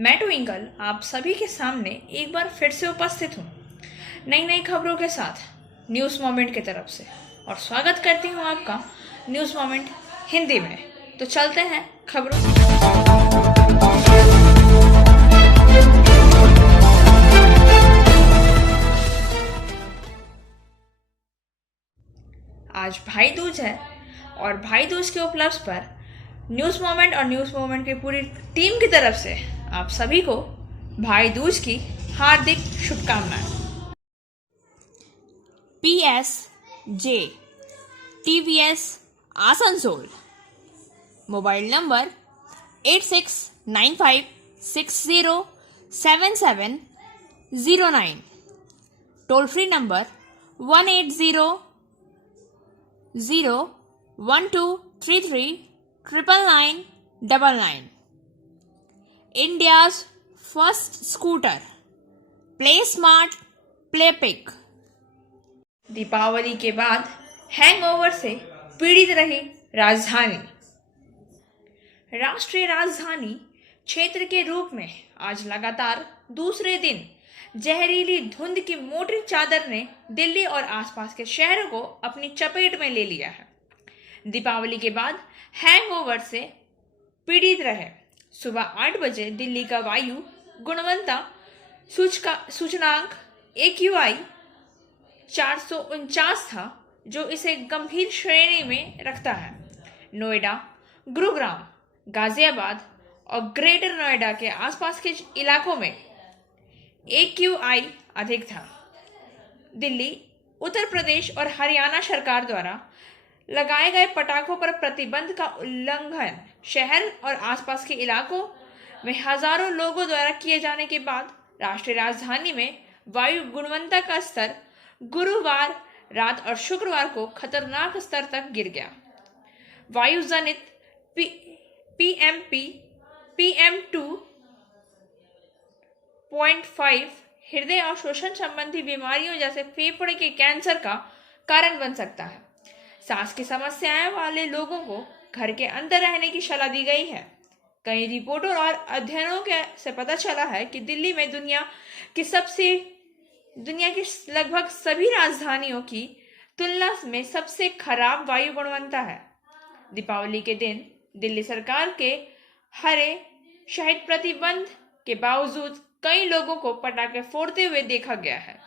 मैं ट्विंकल आप सभी के सामने एक बार फिर से उपस्थित हूँ नई नई खबरों के साथ न्यूज़ मोमेंट की तरफ से। और स्वागत करती हूँ आपका न्यूज़ मोमेंट हिंदी में। तो चलते हैं खबरों। आज भाई दूज है और भाई दूज के उपलक्ष्य पर न्यूज़ मोमेंट और न्यूज़ मोमेंट की पूरी टीम की तरफ से आप सभी को भाई दूज की हार्दिक शुभकामनाएं। PSJ TVS Asansol mobile number 8695607709 toll free number 18001233999 India's first scooter play smart play pick. Deepavali के बाद हैंगओवर से पीड़ित रही राजधानी। राष्ट्रीय राजधानी क्षेत्र के रूप में आज लगातार दूसरे दिन जहरीली धुंध की मोटी चादर ने दिल्ली और आसपास के शहरों को अपनी चपेट में ले लिया है। दीपावली के बाद हैंगओवर से पीड़ित रहे। सुबह 8 बजे दिल्ली का वायु गुणवत्ता सूचकांक AQI 449 था, जो इसे गंभीर श्रेणी में रखता है। नोएडा, गुरुग्राम, गाजियाबाद और ग्रेटर नोएडा के आसपास के इलाकों में AQI अधिक था। दिल्ली, उत्तर प्रदेश और हरियाणा सरकार द्वारा लगाए गए पटाखों पर प्रतिबंध का उल्लंघन शहर और आसपास के इलाकों में हजारों लोगों द्वारा किए जाने के बाद राष्ट्रीय राजधानी में वायु गुणवत्ता का स्तर गुरुवार रात और शुक्रवार को खतरनाक स्तर तक गिर गया। वायु जनित PM2.5 हृदय और श्वसन संबंधी बीमारियों जैसे फेफड़े के कैंसर का कारण बन सकता है। सांस की समस्याएं वाले लोगों को घर के अंदर रहने की सलाह दी गई है। कई रिपोर्टों और अध्ययनों से पता चला है कि दिल्ली में दुनिया की लगभग सभी राजधानियों की तुलना में सबसे खराब वायु गुणवत्ता है। दीपावली के दिन दिल्ली सरकार के हरे शहीद प्रतिबंध के बावजूद कई लोगों को पटाखे फोड़ते हुए देखा गया है,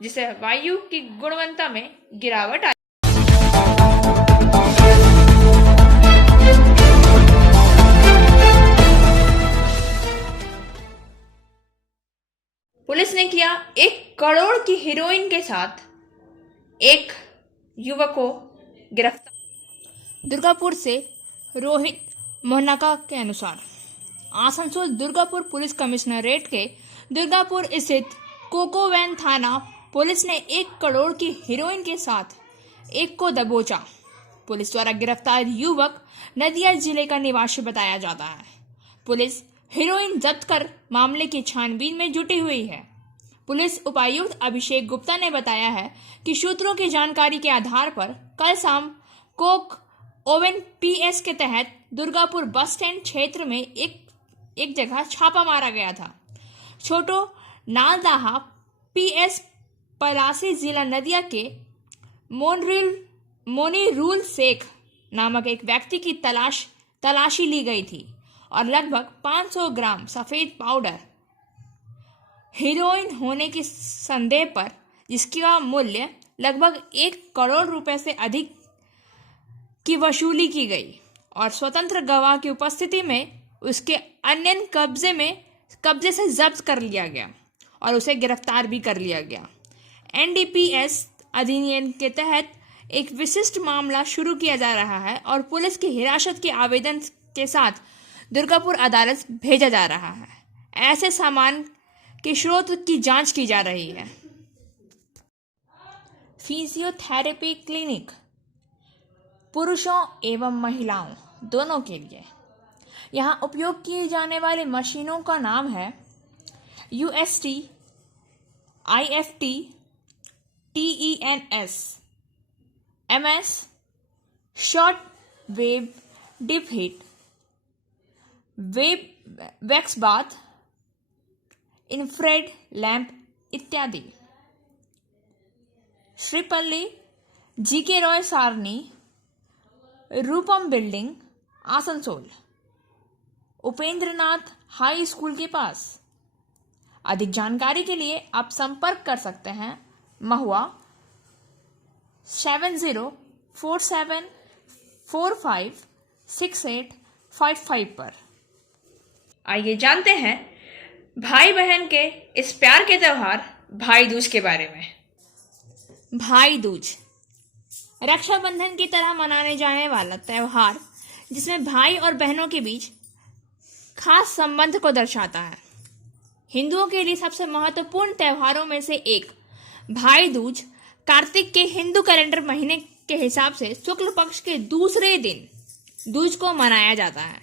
जिससे वायु की गुणवत्ता में गिरावट आई। पुलिस ने किया 1 करोड़ की हीरोइन के साथ एक युवक को गिरफ्तार। दुर्गापुर से रोहित मोहनाका के अनुसार आसनसोल दुर्गापुर पुलिस कमिश्नरेट के दुर्गापुर स्थित कोकोवैन थाना पुलिस ने 1 करोड़ की हीरोइन के साथ एक को दबोचा। पुलिस द्वारा गिरफ्तार युवक नदिया जिले का निवासी बताया जाता है। पुलिस हीरोइन जब्त कर मामले की छानबीन में जुटी हुई है। पुलिस उपायुक्त अभिषेक गुप्ता ने बताया है कि सूत्रों की जानकारी के आधार पर कल शाम कोक ओवन PS के तहत दुर्गापुर बस स्टैंड क्षेत्र में एक जगह छापा मारा गया था। छोटो नालदाहा PS पलासी जिला नदिया के मोनीरुल शेख नामक एक व्यक्ति की तलाशी ली गई थी और लगभग 500 ग्राम सफेद पाउडर हीरोइन होने की संदेह पर, जिसका मूल्य लगभग 1 करोड़ रुपए से अधिक की वसूली की गई और स्वतंत्र गवाह की उपस्थिति में उसके अन्य कब्जे से जब्त कर लिया गया और उसे गिरफ्तार भी कर लिया गया। NDPS अधिनियम के तहत एक विशिष्ट मामला शुरू किया जा रहा है और पुलिस की हिरासत के आवेदन के साथ दुर्गापुर अदालत भेजा जा रहा है। ऐसे सामान के स्रोत की जांच की जा रही है। फिजियोथेरेपी क्लिनिक पुरुषों एवं महिलाओं दोनों के लिए। यहाँ उपयोग की जाने वाली मशीनों का नाम है UST, IFT, TENS, MS, short wave deep heat, web wax bath, infrared lamp इत्यादि। Sripally GK Roy Sarani Rupam building Asansol, Upendranath high school के पास। अधिक जानकारी के लिए आप संपर्क कर सकते हैं महुआ 7047456855 पर। आइए जानते हैं भाई बहन के इस प्यार के त्योहार भाई दूज के बारे में। भाई दूज रक्षाबंधन की तरह मनाने जाने वाला त्योहार जिसमें भाई और बहनों के बीच खास संबंध को दर्शाता है। हिंदुओं के लिए सबसे महत्वपूर्ण त्योहारों में से एक भाई दूज कार्तिक के हिंदू कैलेंडर महीने के हिसाब से शुक्ल पक्ष के दूसरे दिन दूज को मनाया जाता है,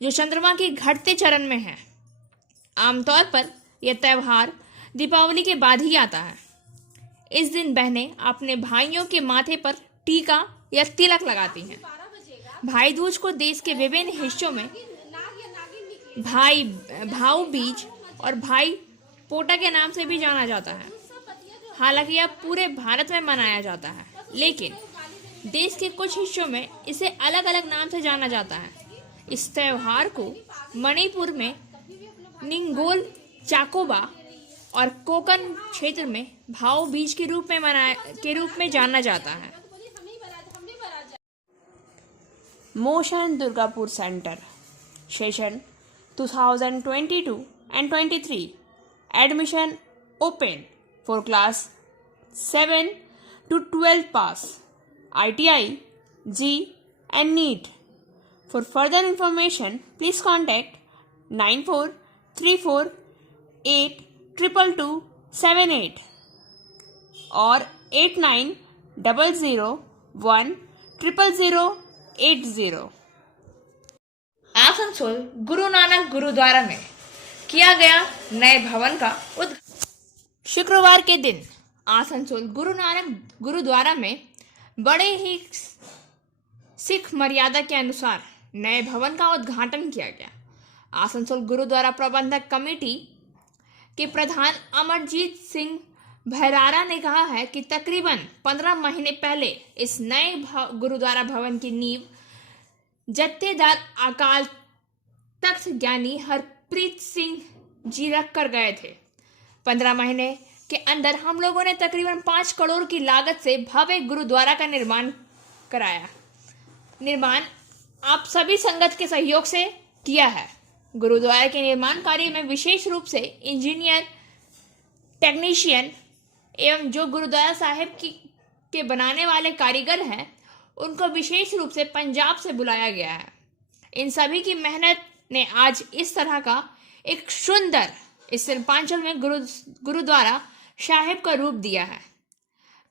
जो चंद्रमा की घटते चरण में है। आमतौर पर यह त्योहार दीपावली के बाद ही आता है। इस दिन बहनें अपने भाइयों के माथे पर टीका या तिलक लगाती हैं। भाई दूज को देश के विभिन्न हिस्सों में भाऊ बीज और भाई पोटा के नाम से भी जाना जाता है। हालांकि यह पूरे भारत में मनाया जाता है, लेकिन देश के कुछ हिस्सों में इसे अलग अलग नाम से जाना जाता है। इस त्योहार को मणिपुर में निंगोल चाकोबा और कोकन क्षेत्र में भाऊ बीज के रूप में जाना जाता है। Motion Durgapur centre session 2022 and 23 admission open for class 7 to 12 pass, ITI, G and NEET. For further information, please contact 9434822278 or 8900010080। Asansol Guru Nanak gurdwara में किया गया नए भवन का उद्घाटन। शुक्रवार के दिन आसनसोल गुरु नानक गुरुद्वारा में बड़े ही सिख मर्यादा के अनुसार नए भवन का उद्घाटन किया गया। आसनसोल गुरुद्वारा प्रबंधक कमेटी के प्रधान अमरजीत सिंह भरारा ने कहा है कि तकरीबन 15 महीने पहले इस नए गुरुद्वारा भवन की नींव जत्थेदार अकाल तख्त ज्ञानी हरप्रीत सिंह जी रख कर गए थे। 15 महीने के अंदर हम लोगों ने तकरीबन 5 करोड़ की लागत से भव्य गुरुद्वारा का निर्माण कराया। निर्माण आप सभी संगत के सहयोग से किया है। गुरुद्वारा के निर्माण कार्य में विशेष रूप से इंजीनियर, टेक्नीशियन एवं जो गुरुद्वारा साहिब के बनाने वाले कारीगर हैं, उनको विशेष रूप से पंजाब से बुलाया गया है। इन सभी की मेहनत ने आज इस तरह का एक सुंदर इस शिल्पांचल में गुरुद्वारा साहिब का रूप दिया है।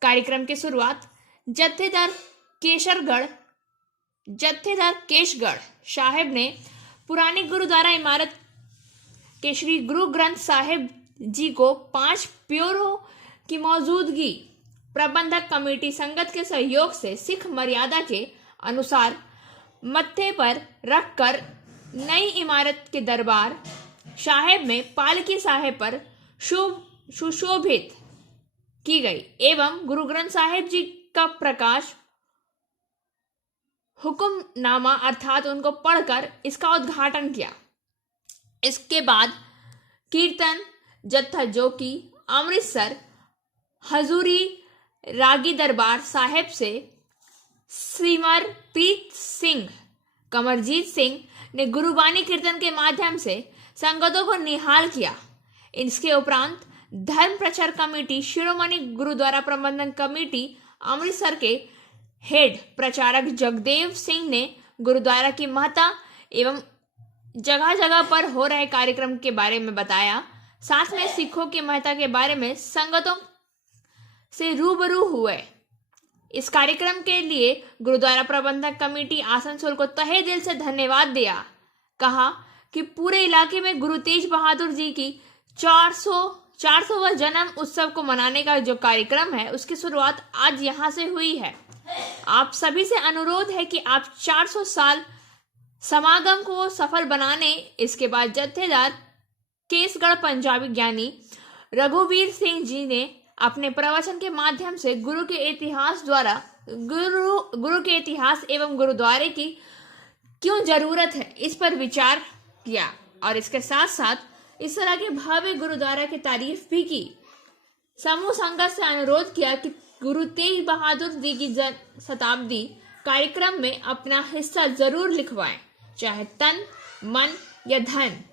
कार्यक्रम की शुरुआत जत्थेदार केशगढ़ साहिब ने पुरानी गुरुद्वारा इमारत के श्री गुरु ग्रंथ साहिब जी को 5 प्योरों की मौजूदगी प्रबंधक कमेटी संगत के सहयोग से सिख मर्यादा के अनुसार मत्थे पर रखकर नई इमारत के दरबार साहिब में पालकी साहिब पर सुशोभित की गई एवं गुरु ग्रंथ साहिब जी का प्रकाश हुक्मनामा अर्थात उनको पढ़कर इसका उद्घाटन किया। इसके बाद कीर्तन जत्था जो कि अमृतसर हजूरी रागी दरबार साहिब से सिमरप्रीत सिंह कमरजीत सिंह ने गुरुबानी कीर्तन के माध्यम से संगतों को निहाल किया। इसके उपरांत धर्म प्रचार कमेटी शिरोमणि गुरुद्वारा प्रबंधन कमेटी अमृतसर के हेड प्रचारक जगदेव सिंह ने गुरुद्वारा की महत्ता एवं जगह जगह पर हो रहे कार्यक्रम के बारे में बताया। साथ में सिखों की महत्ता के बारे में संगतों से रूबरू हुए। इस कार्यक्रम के लिए गुरुद्वारा प्रबंधक कमेटी आसनसोल को तहे दिल से धन्यवाद दिया। कहा कि पूरे इलाके में गुरु तेज बहादुर जी की 400वां जन्म उत्सव को मनाने का जो कार्यक्रम है, उसकी शुरुआत आज यहाँ से हुई है। आप सभी से अनुरोध है कि आप 400 साल समागम को सफल बनाने, इसके बाद जत्थेदार केसगढ़ पंजाबी ज्ञानी रघुवीर सिंह जी ने अपने प्रवचन के माध्यम से गुरु के इतिहास एवं गुरुद्वारे की क्यों जरूरत है इस पर विचार किया और इसके साथ साथ इस तरह के भव्य गुरुद्वारा की तारीफ भी की। समूह संगत से अनुरोध किया कि गुरु तेग बहादुर जी की शताब्दी कार्यक्रम में अपना हिस्सा जरूर लिखवाएं, चाहे तन मन या धन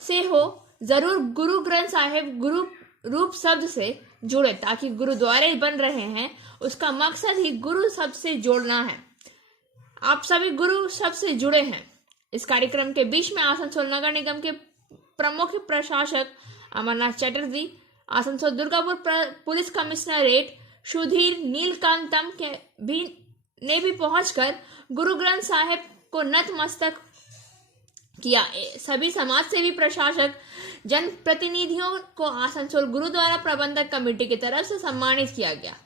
से हो, जरूर गुरु ग्रंथ साहिब गुरु रूप शब्द से जुड़े, ताकि गुरुद्वारे बन रहे हैं उसका मकसद ही गुरु शब्द से जोड़ना है। आप सभी गुरु शब्द से जुड़े हैं। इस कार्यक्रम के बीच में आसनसोल नगर निगम के प्रमुख प्रशासक अमरनाथ चटर्जी, आसनसोल दुर्गापुर पुलिस कमिश्नरेट सुधीर नीलकांतम ने भी पहुंचकर गुरु ग्रंथ साहिब को नतमस्तक किया। सभी समाज सेवी प्रशासक जनप्रतिनिधियों को आसनसोल गुरुद्वारा प्रबंधक कमेटी की तरफ से सम्मानित किया गया।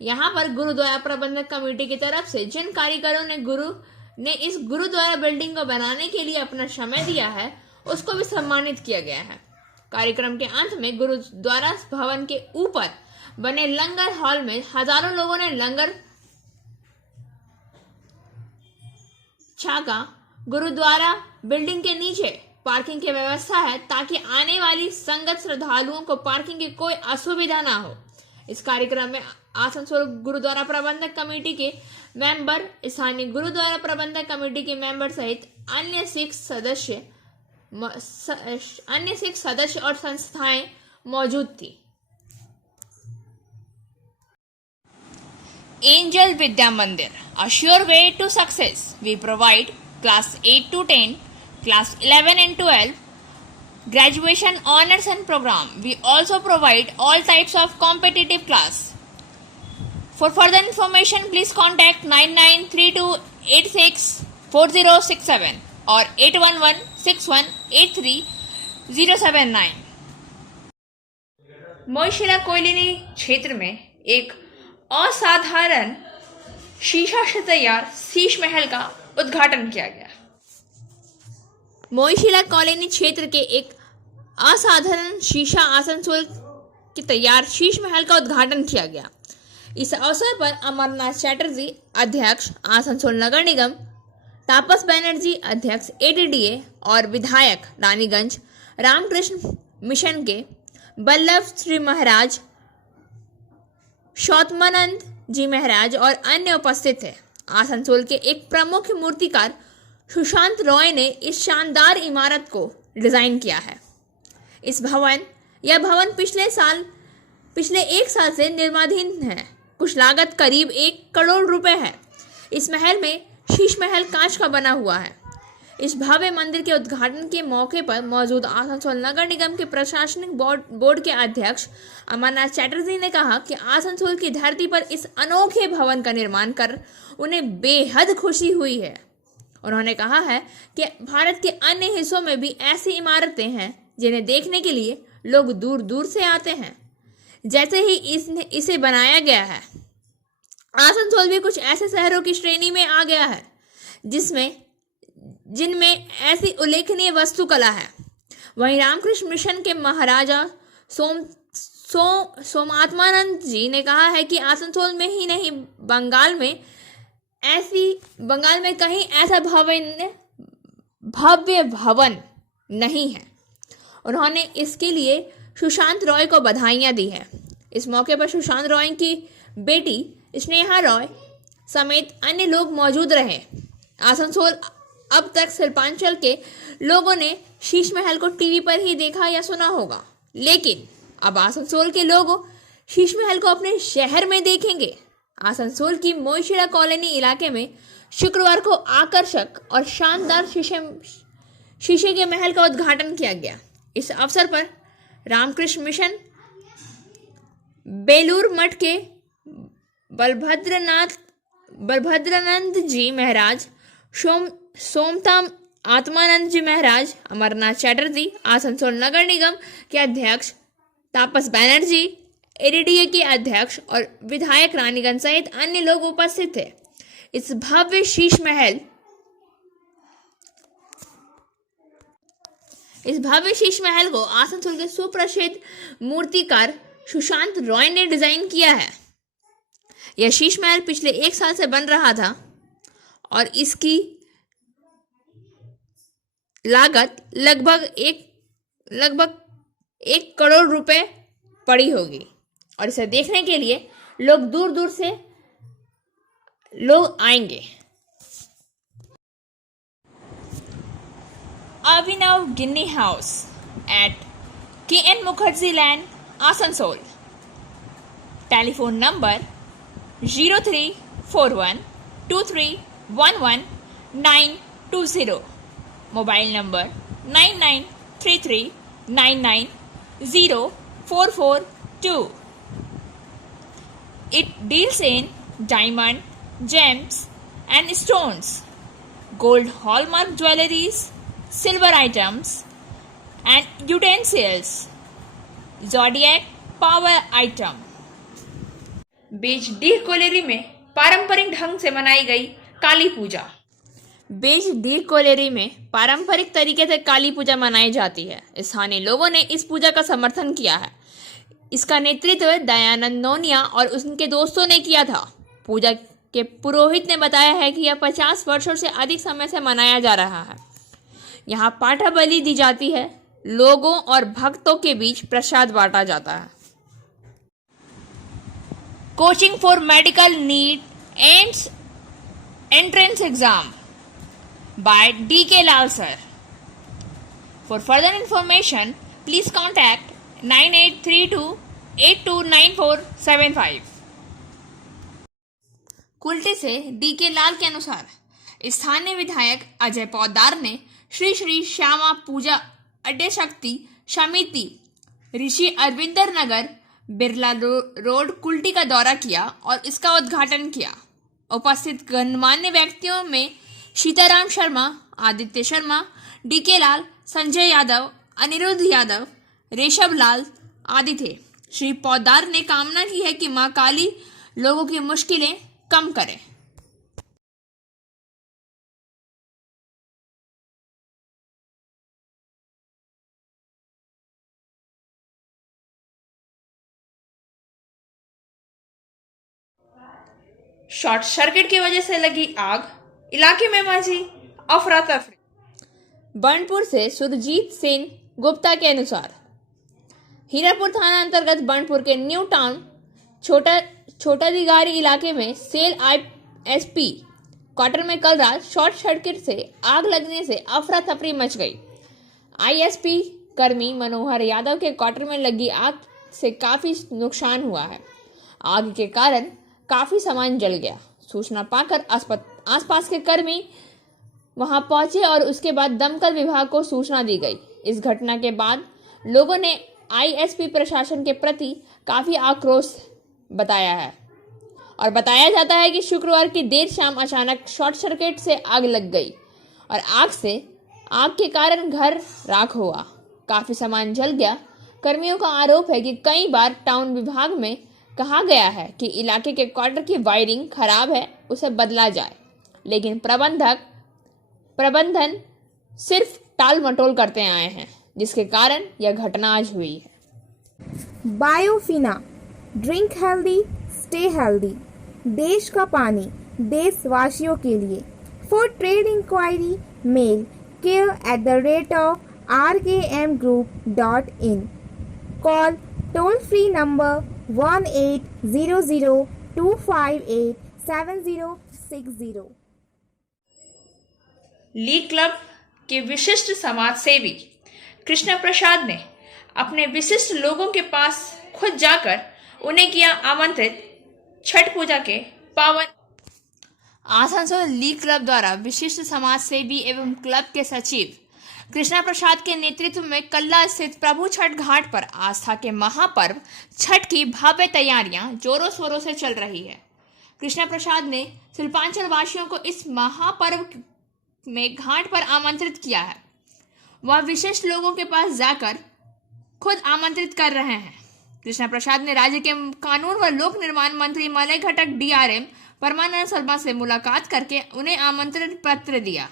यहाँ पर गुरुद्वारा प्रबंधक कमेटी की तरफ से जिन कारीगरों ने इस गुरुद्वारा बिल्डिंग को बनाने के लिए अपना समय दिया है उसको भी सम्मानित किया गया है। कार्यक्रम के अंत में गुरुद्वारा भवन के ऊपर बने लंगर हॉल में हजारों लोगों ने लंगर छका। गुरुद्वारा बिल्डिंग के नीचे पार्किंग की व्यवस्था है ताकि आने वाली संगत श्रद्धालुओं को पार्किंग की कोई असुविधा ना हो। इस कार्यक्रम में आसनसोल गुरुद्वारा प्रबंधक कमेटी के मेंबर, स्थानीय गुरुद्वारा प्रबंधक कमेटी के मेंबर सहित अन्य सिख सदस्य और संस्थाएं मौजूद थी। एंजल विद्या मंदिर, a sure way to success. We provide class 8 to 10, class 11 and 12, graduation honors and program. We also provide all types of competitive class. For further information, please contact 9932864067 or 8116183079. मोइशिला कोयलिनी क्षेत्र में एक असाधारण शीशा से तैयार शीश महल का उद्घाटन किया गया। मोइशिला कॉलोनी क्षेत्र के एक असाधारण शीशा आसनसोल के तैयार शीश महल का उद्घाटन किया गया। इस अवसर पर अमरनाथ चटर्जी अध्यक्ष आसनसोल नगर निगम, तापस बनर्जी अध्यक्ष एडीडीए और विधायक रानीगंज रामकृष्ण मिशन के बल्लभ श्री महाराज, शौतमानंद जी महाराज और अन्य उपस्थित थे। आसनसोल के एक प्रमुख मूर्तिकार सुशांत रॉय ने इस शानदार इमारत को डिजाइन किया है। यह भवन पिछले एक साल से निर्माणाधीन है। कुछ लागत करीब 1 करोड़ रुपए है। इस महल में शीश महल कांच का बना हुआ है। इस भव्य मंदिर के उद्घाटन के मौके पर मौजूद आसनसोल नगर निगम के प्रशासनिक बोर्ड के अध्यक्ष अमरनाथ चटर्जी ने कहा कि आसनसोल की धरती पर इस अनोखे भवन का निर्माण कर उन्हें बेहद खुशी हुई है। उन्होंने कहा है कि भारत के अन्य हिस्सों में भी ऐसी इमारतें हैं जिन्हें देखने के लिए लोग दूर दूर से आते हैं। जैसे ही इसे बनाया गया है, आसनसोल भी कुछ ऐसे शहरों की श्रेणी में आ गया है जिनमें ऐसी उल्लेखनीय वास्तुकला है। वहीं रामकृष्ण मिशन के महाराजा सोमात्मानंद जी ने कहा है कि आसनसोल में ही नहीं, बंगाल में कहीं ऐसा भव्य भवन नहीं है। उन्होंने इसके लिए सुशांत रॉय को बधाइयां दी है। इस मौके पर सुशांत रॉय की बेटी स्नेहा रॉय समेत अन्य लोग मौजूद रहे। आसनसोल अब तक शिल्पांचल के लोगों ने शीश महल को टीवी पर ही देखा या सुना होगा, लेकिन अब आसनसोल के लोग शीश महल को अपने शहर में देखेंगे। आसनसोल की मोइशिला कॉलोनी इलाके में शुक्रवार को आकर्षक और शानदार शीशे के महल का उद्घाटन किया गया। इस अवसर पर रामकृष्ण मिशन, बेलूर मठ के बलभद्रानंद जी महाराज, सोमता आत्मानंद जी महाराज, अमरनाथ चटर्जी, आसनसोल नगर निगम के अध्यक्ष तापस बनर्जी, एडीडीए के अध्यक्ष और विधायक रानीगंज सहित अन्य लोग उपस्थित थे। इस भव्य शीश महल इस भव्य शीश महल को आसनसोल के सुप्रसिद्ध मूर्तिकार सुशांत रॉय ने डिजाइन किया है। यह शीश महल पिछले 1 साल से बन रहा था और इसकी लागत लगभग 1 करोड़ रुपए पड़ी होगी और इसे देखने के लिए लोग दूर दूर से लोग आएंगे। Abhinav Ginni house at KN Mukherjee land, Asansol. Telephone number 03412311 mobile number 9933990442। It deals in diamond, gems and stones, gold hallmark jewelries, silver items and utensils, zodiac power item। Bejdih colliery में पारंपरिक ढंग से मनाई गई काली पूजा। बेज डीह कोलेरी में पारंपरिक तरीके से काली पूजा मनाई जाती है। स्थानीय लोगों ने इस पूजा का समर्थन किया है। इसका नेतृत्व दयानंद नोनिया और उनके दोस्तों ने किया था। पूजा के पुरोहित ने बताया है कि यह 50 वर्षों से अधिक समय से मनाया जा रहा है। यहाँ पाठा बलि दी जाती है। लोगों और भक्तों के बीच प्रसाद बांटा जाता है। Coaching for medical NEET and entrance exam by DK Lal sir. For further information please contact 9832829475। Kulti से DK लाल के अनुसार स्थानीय विधायक अजय पोद्दार ने श्री श्री श्यामा पूजा अड्डे शक्ति समिति ऋषि अरविंदर नगर बिरला रोड कुल्टी का दौरा किया और इसका उद्घाटन किया। उपस्थित गणमान्य व्यक्तियों में सीताराम शर्मा, आदित्य शर्मा, DK लाल, संजय यादव, अनिरुद्ध यादव, रेशव लाल आदि थे। श्री पोद्दार ने कामना की है कि मां काली लोगों की मुश्किलें कम करे। शॉर्ट सर्किट की वजह से लगी आग, इलाके में मची अफरा तफरी। बर्नपुर से सुरजीत सेन गुप्ता के अनुसार हीरापुर थाना अंतर्गत बर्नपुर के न्यू टाउन छोटा दिगारी इलाके में सेल ISP क्वार्टर में कल रात शॉर्ट सर्किट से आग लगने से अफरा तफरी मच गई। ISP कर्मी मनोहर यादव के क्वार्टर में लगी आग से काफी नुकसान हुआ है। आग के कारण काफी सामान जल गया। सूचना पाकर आसपास के कर्मी वहां पहुंचे और उसके बाद दमकल विभाग को सूचना दी गई। इस घटना के बाद लोगों ने ISP प्रशासन के प्रति काफी आक्रोश बताया है और बताया जाता है कि शुक्रवार की देर शाम अचानक शॉर्ट सर्किट से आग लग गई और आग के कारण घर राख हुआ, काफी सामान जल गया। कर्मियों का आरोप है कि कई बार टाउन विभाग में कहा गया है कि इलाके के क्वार्टर की वायरिंग खराब है, उसे बदला जाए, लेकिन प्रबंधन सिर्फ टाल मटोल करते आए हैं, जिसके कारण यह घटना आज हुई है। Biofina, drink healthy, stay healthy. देश का पानी देशवासियों के लिए। For trade inquiry mail care@rkmgroup.in। Call toll free number 1800258760। League club के विशिष्ट समाज सेवी कृष्णा प्रसाद ने अपने विशिष्ट लोगों के पास खुद जाकर उन्हें किया आमंत्रित छठ पूजा के पावन। आसनसोल लीग क्लब द्वारा विशिष्ट समाज सेवी एवं क्लब के सचिव कृष्णा प्रसाद के नेतृत्व में कल्ला स्थित प्रभु छठ घाट पर आस्था के महापर्व छठ की भव्य तैयारियां जोरों शोरों से चल रही है। कृष्णा प्रसाद ने शिल्पांचल वासियों को इस महापर्व में घाट पर आमंत्रित किया है। वह विशिष्ट लोगों के पास जाकर खुद आमंत्रित कर रहे हैं। कृष्णा प्रसाद ने राज्य के कानून व लोक निर्माण मंत्री मलय घटक DRM परमानंद शर्मा से मुलाकात करके उन्हें आमंत्रण पत्र दिया।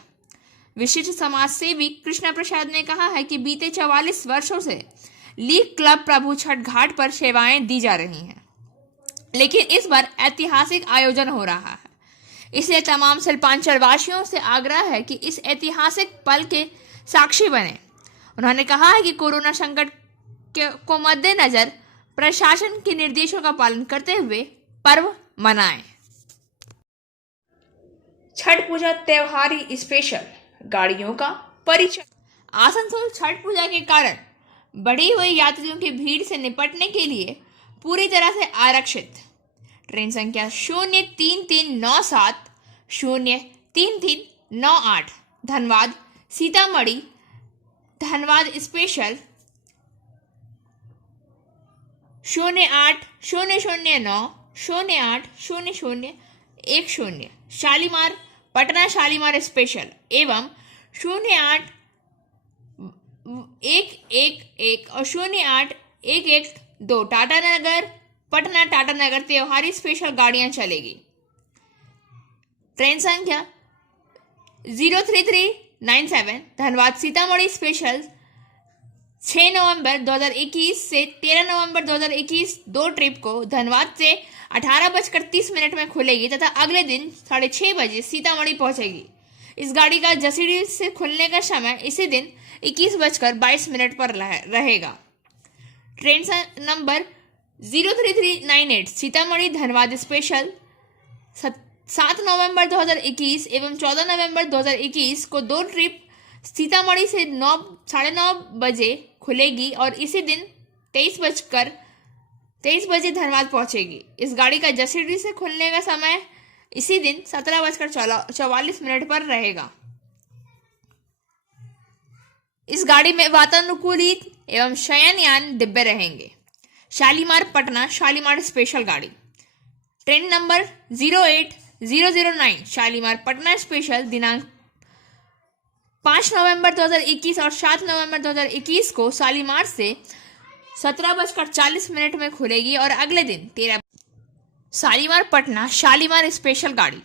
विशिष्ट समाज सेवी कृष्णा प्रसाद ने कहा है कि बीते 44 वर्षों से लीग क्लब प्रभु छठ घाट पर सेवाएं दी जा रही हैं, लेकिन इस बार ऐतिहासिक आयोजन हो रहा है। इसलिए तमाम शिल्पांचल वासियों से आग्रह है कि इस ऐतिहासिक पल के साक्षी बने। उन्होंने कहा है कि कोरोना संकट को मद्देनजर प्रशासन के निर्देशों का पालन करते हुए पर्व मनाएं। छठ पूजा त्योहारी स्पेशल गाड़ियों का परिचय। आसनसोल छठ पूजा के कारण बढ़ी हुई यात्रियों की भीड़ से निपटने के लिए पूरी तरह से आरक्षित ट्रेन संख्या 03397 03398 धनबाद सीतामढ़ी धनबाद स्पेशल 08009 0800010 शालीमार पटना शालीमार स्पेशल एवं 08111 और 08112 टाटानगर पटना टाटानगर त्योहारी स्पेशल गाड़ियां चलेगी। ट्रेन संख्या 03397 धनबाद सीतामढ़ी स्पेशल 6 नवंबर 2021 से 13 नवंबर 2021 दो ट्रिप को धनबाद से 18:30 में खुलेगी तथा अगले दिन 6:30 बजे सीतामढ़ी पहुंचेगी। इस गाड़ी का जसीडीह से खुलने का समय इसी दिन 21:22 पर रहेगा। Train number 03398 Sitamarhi Dhanbad special 7 नवंबर 2021 एवं 14 नवंबर 2021 को दो ट्रिप सीतामढ़ी से 9:30 बजे खुलेगी और इसी दिन 23 बजे धनबाद पहुंचेगी। इस गाड़ी का जसीडीह से खुलने का समय इसी दिन 17:44 पर रहेगा। इस गाड़ी में वातानुकूलित एवं शयनयान डिब्बे रहेंगे। शालीमार पटना शालीमार स्पेशल गाड़ी train number 08009 Shalimar Patna special दिनांक 5 नवंबर 2021 और 7 नवंबर 2021 को शालीमार से 17:40 में खुलेगी और अगले दिन 13 शालीमार पटना शालीमार स्पेशल गाड़ी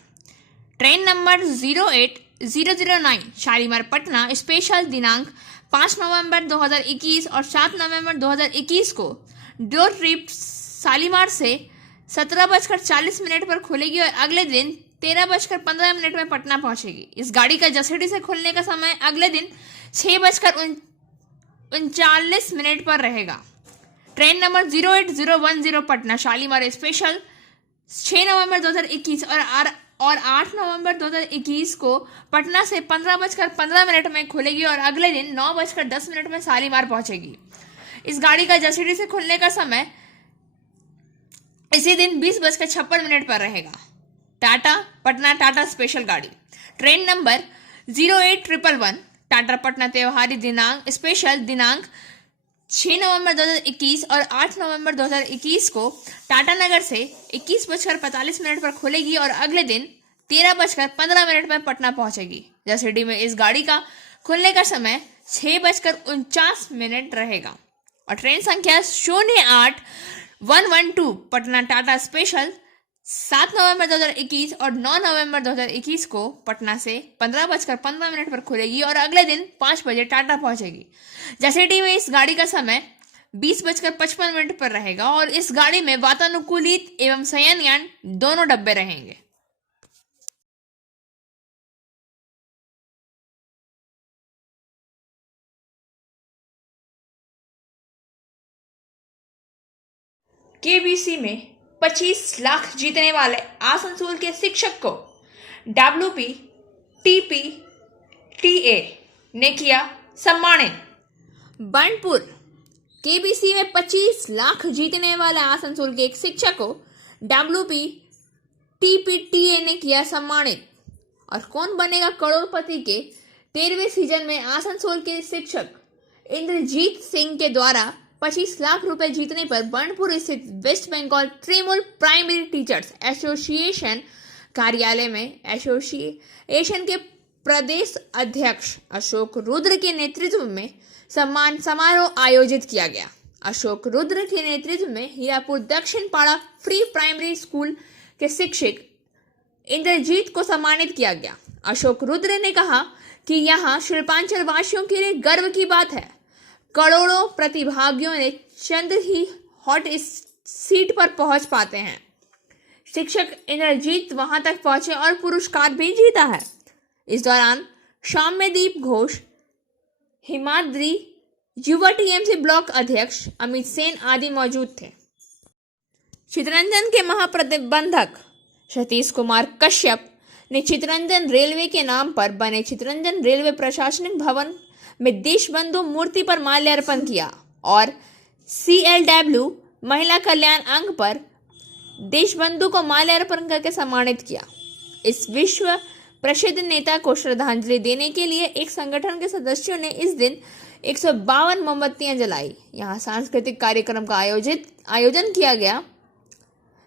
train number 08009 Shalimar Patna special दिनांक 5 नवंबर 2021 और 7 नवंबर 2021 को दो ट्रिप शालीमार से 17:40 पर खुलेगी और अगले दिन 13:15 में पटना पहुंचेगी। इस गाड़ी का जसीडीह से खुलने का समय अगले दिन 6:39 पर रहेगा। Train number 08010 Patna Shalimar special 6 नवंबर 2021 और 8 नवंबर 2021 को पटना से 15:15 में खुलेगी और अगले दिन 9:10 में शालीमार पहुंचेगी। इस गाड़ी का जसीडीह से खुलने का समय इसी दिन 20:56 पर रहेगा। टाटा पटना टाटा स्पेशल गाड़ी ट्रेन नंबर 08111 टाटा पटना त्योहारी दिनांक स्पेशल दिनांक 6 नवंबर 2021 और 8 नवंबर 2021 को टाटानगर से 21:45 पर खुलेगी और अगले दिन 13:15 में पटना पहुंचेगी। जसीडीह में इस गाड़ी का खुलने का समय 6:49 रहेगा और ट्रेन संख्या 08112 पटना टाटा स्पेशल 7 नवंबर 2021 और 9 नवंबर 2021 को पटना से 15:15 पर खुलेगी और अगले दिन 5 बजे टाटा पहुंचेगी। जसीडीह में इस गाड़ी का समय 20:55 पर रहेगा और इस गाड़ी में वातानुकूलित एवं शयनयान दोनों डब्बे रहेंगे। केबीसी में 25 लाख जीतने वाले आसनसोल के शिक्षक को WPTPTA ने किया सम्मानित। बर्नपुर केबीसी में 25 लाख जीतने वाले आसनसोल के एक शिक्षक को WPTPTA ने किया सम्मानित। और कौन बनेगा करोड़पति के 13वें सीजन में आसनसोल के शिक्षक इंद्रजीत सिंह के द्वारा 25 लाख रुपए जीतने पर बर्नपुर स्थित West Bengal Trinamool primary teachers association कार्यालय में एसोसिएशन के प्रदेश अध्यक्ष अशोक रुद्र के नेतृत्व में सम्मान समारोह आयोजित किया गया। अशोक रुद्र के नेतृत्व में हीरापुर दक्षिण पाड़ा फ्री प्राइमरी स्कूल के शिक्षक इंद्रजीत को सम्मानित किया गया। अशोक रुद्र ने कहा कि यहाँ शिल्पांचल वासियों के लिए गर्व की बात है। करोड़ों प्रतिभागियों ने चंद ही हॉट सीट पर पहुंच पाते हैं। शिक्षक इंद्रजीत वहां तक पहुंचे और पुरस्कार भी जीता है। इस दौरान सौम्यदीप घोष, हिमाद्री, युवा टीएमसी ब्लॉक अध्यक्ष अमित सेन आदि मौजूद थे। चितरंजन के महाप्रबंधक सतीश कुमार कश्यप ने चितरंजन रेलवे के नाम पर बने चितरंजन रेलवे प्रशासनिक भवन में देशबंधु मूर्ति पर माल्यार्पण किया और CLW महिला कल्याण अंग पर देशबंधु को माल्यार्पण करके सम्मानित किया। इस विश्व प्रसिद्ध नेता को श्रद्धांजलि देने के लिए एक संगठन के सदस्यों ने इस दिन 152 मोमबत्तियां जलाई। यहाँ सांस्कृतिक कार्यक्रम का आयोजन किया गया।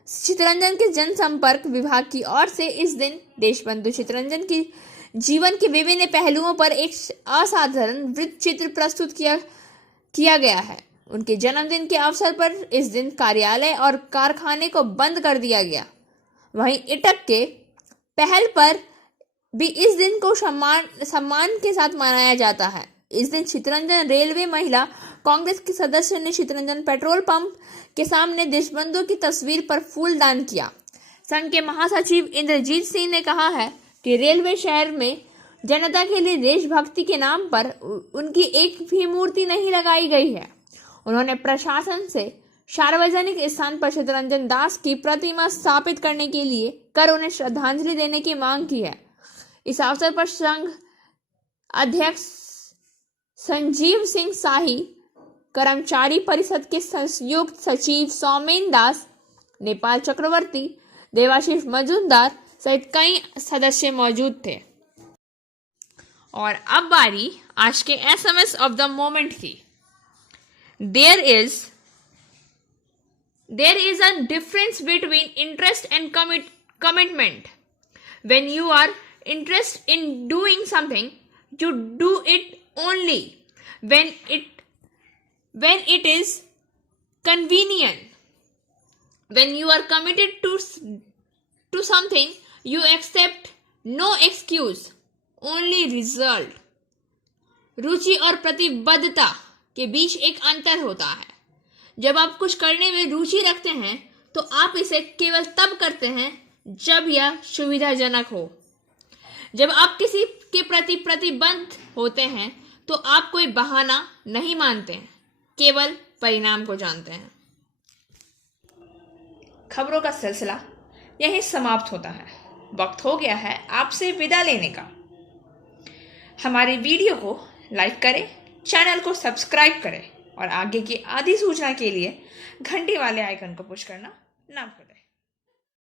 चितरंजन के जनसंपर्क विभाग की ओर से इस दिन देशबंधु चितरंजन की जीवन के विभिन्न पहलुओं पर एक असाधारण वृत्त चित्र प्रस्तुत किया गया है। उनके जन्मदिन के अवसर पर इस दिन कार्यालय और कारखाने को बंद कर दिया गया। वहीं इटक के पहल पर भी इस दिन को सम्मान के साथ मनाया जाता है। इस दिन चितरंजन रेलवे महिला कांग्रेस के सदस्य ने चितरंजन पेट्रोल पंप के सामने देशबंधु की तस्वीर पर फूलदान किया। संघ के महासचिव इंद्रजीत सिंह ने कहा है कि रेलवे शहर में जनता के लिए देशभक्ति के नाम पर उनकी एक भी मूर्ति नहीं लगाई गई है। उन्होंने प्रशासन से सार्वजनिक स्थान पर चितरंजन दास की प्रतिमा स्थापित करने के लिए कर उन्हें श्रद्धांजलि देने की मांग की है। इस अवसर पर संघ अध्यक्ष संजीव सिंह शाही, कर्मचारी परिषद के संयुक्त सचिव सौमेन दास, नेपाल चक्रवर्ती, देवाशीष मजूमदार सहित कई सदस्य मौजूद थे। और अब बारी आज के SMS ऑफ द मोमेंट की। There is a difference between interest and commitment. When you are interested in doing something, you do it only when it is convenient. When you are committed to something, you accept no excuse, only result. रुचि और प्रतिबद्धता के बीच एक अंतर होता है। जब आप कुछ करने में रुचि रखते हैं तो आप इसे केवल तब करते हैं जब यह सुविधाजनक हो। जब आप किसी के प्रति प्रतिबद्ध होते हैं तो आप कोई बहाना नहीं मानते हैं, केवल परिणाम को जानते हैं। खबरों का सिलसिला यहीं समाप्त होता है। वक्त हो गया है आपसे विदा लेने का। हमारी वीडियो को लाइक करें, चैनल को सब्सक्राइब करें और आगे की आदि सूचना के लिए घंटी वाले आइकन को पुश करना ना भूलें।